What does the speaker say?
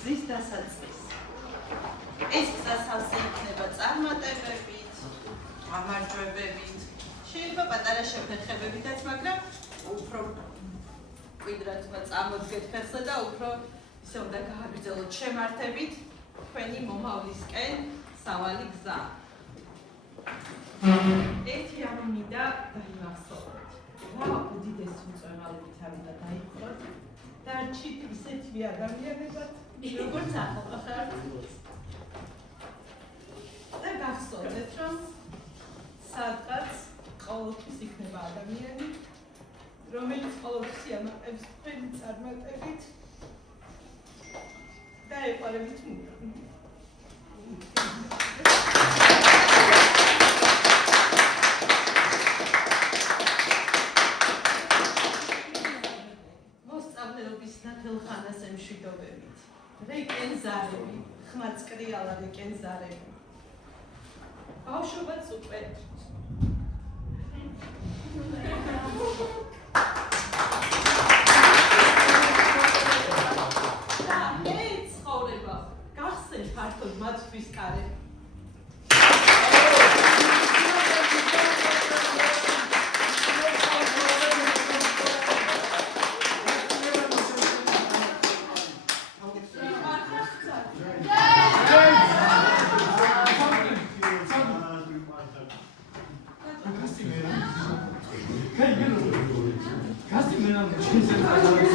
გზის დასაწყის. ეს გზა სავსე იქნება წარმატებებით, გამარჯვებებით, შეიძლება პატარა შეფერხებებითაც, მაგრამ უფრო მკვიდრად წამოდგეთ ფეხზე და უფრო ისე უნდა გააგრძელოთ შემართებით თქვენი მომავლისკენ სავალი გზა. ერთი რამი მინდა დაიმახსოვროთ. რა უდიდესი უწევალებით ამდა დაიხუროთ. დარჩით ისეთივე ადამიანებად, როგორც ახლა ხართ. და გახსოვდეთ, რომ სადღაც ყოველთვის იქნება ადამიანი, რომელიც ყოველთვის იამაყებს თქვენი წარმატებით და ეყარებით მუდამ. მოსწავლეობის ნათელხანას ემშვიდობებით. რეკენზარები, ხმაწკრიალა რეკენზარები. ბავშვობაც უკვე და მე ცხოვრება გახსენ ფართოდ მათთვის კარები. Casi me dan